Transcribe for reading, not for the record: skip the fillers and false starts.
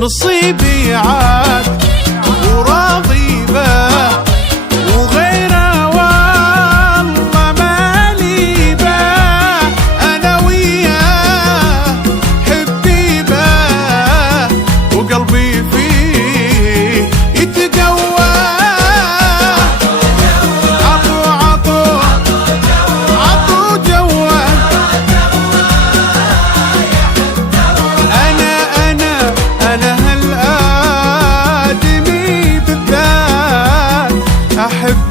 نصيبي عاد وراضي به، وغيره والله مالي به. أنا وياه حبي به، وقلبي فيه يتقوى. عطو جوه. أنا هالآدمي بالذات أحب